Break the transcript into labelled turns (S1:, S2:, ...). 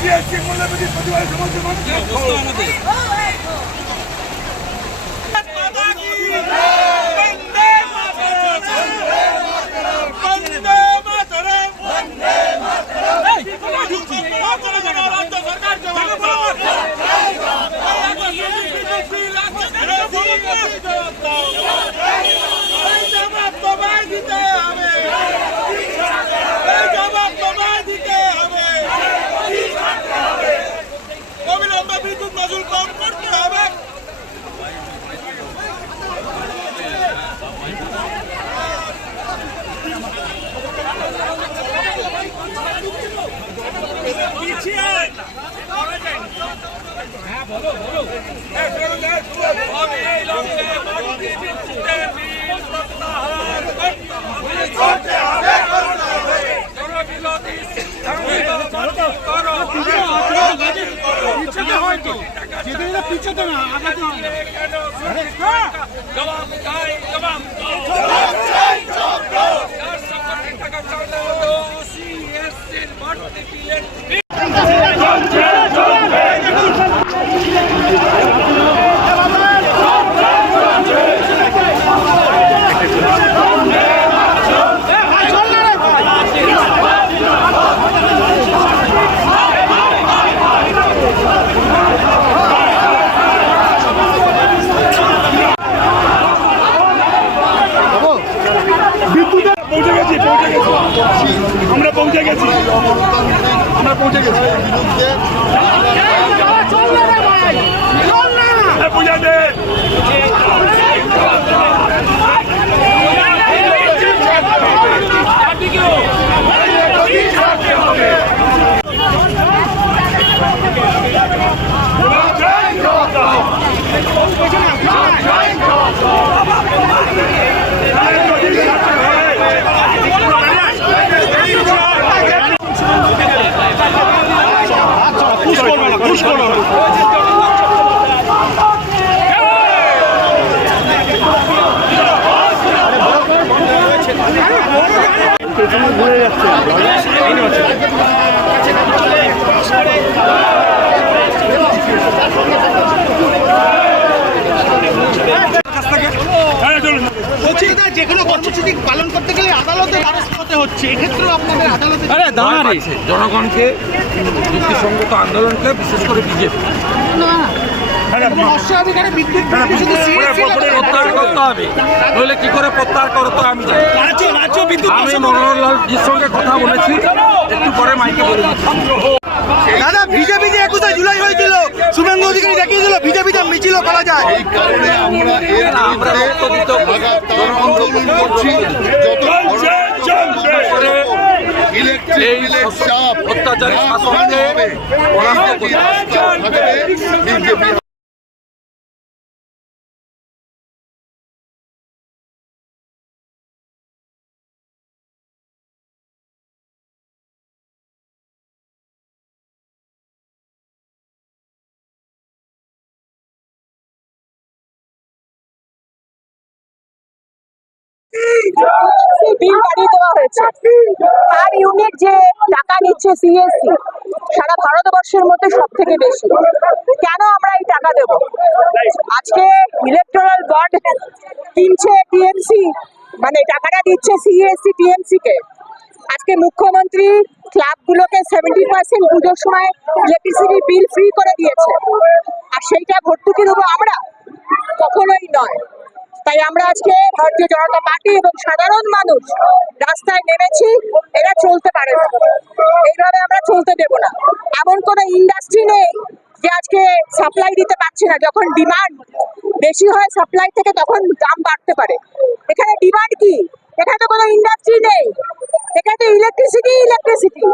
S1: છીએ છીએ મને
S2: બધી પરિવાર સમાજ સમાજ জবাব
S3: চাই জবাব জবাব চাই জবাব চার সংকটের টাকা চাইলে তো সিএসসির বাড়তি বিলের
S1: পৌঁছে গেছি পৌঁছে গেছি আমরা পৌঁছে গেছি। আমরা পৌঁছে গেছি। পূজা দে হ্যাঁ
S4: যে কোনো কর্মসূচি পালন করতে গেলে আদালতে দ্বারস্থ হতে হচ্ছে এক্ষেত্রেও আপনাদের আদালতে
S3: ভয় পাচ্ছে জনগণকে যুক্তিসঙ্গত আন্দোলনকে বিশেষ করে বিজেপি
S4: অস্বাভাবিকারে বিদ্যুৎ
S3: করতে হবে। নইলে কি করে প্রত্যাহার করতে আমি আমি মনোহরলালজির সঙ্গে কথা বলেছি। একটু পরে মাইকে বলে
S4: দাদা বিজেপি যে একুশে জুলাই হয়েছিল। শুভেন্দু অধিকারী দেখিয়ে দিল বিজেপিতে মিছিল করা যায়।
S5: এই কারণে আমরা এর
S3: আমরা
S5: আন্দোলন করছি। যত
S3: এই অত্যাচারী
S5: হবে
S3: পরাস্ত
S5: বিজেপি
S3: করতে
S6: সেই বিল বাড়িয়ে ইউনিট যে টাকা নিচ্ছে সিএসসি সারা ভারতবর্ষের মধ্যে সব থেকে বেশি। কেন আমরা এই টাকা দেব? আজকে ইলেকট্রাল বন্ড কিনছে টিএমসি মানে টাকাটা দিচ্ছে সিএসসি টিএমসি কে। আজকে মুখ্যমন্ত্রী ক্লাবগুলোকে সেভেন্টি পার্সেন্ট পুজোর সময় ইলেকট্রিসিটি বিল ফ্রি করে দিয়েছে। আর সেইটা ভর্তুকি দেবো আমরা? কখনোই নয়। তাই আমরা আজকে ভারতীয় জনতা পার্টি এবং সাধারণ মানুষ রাস্তায় নেমেছি, এরা চলতে পারে না। এইভাবে আমরা চলতে দেব না। এমন কোনো ইন্ডাস্ট্রি নেই যে আজকে সাপ্লাই দিতে পারছে না। যখন ডিমান্ড বেশি হয় সাপ্লাই থেকে তখন দাম বাড়তে পারে। এখানে ডিমান্ড কি? এখানে তো কোনো ইন্ডাস্ট্রি নেই। এখানে তো ইলেকট্রিসিটি ইলেকট্রিসিটি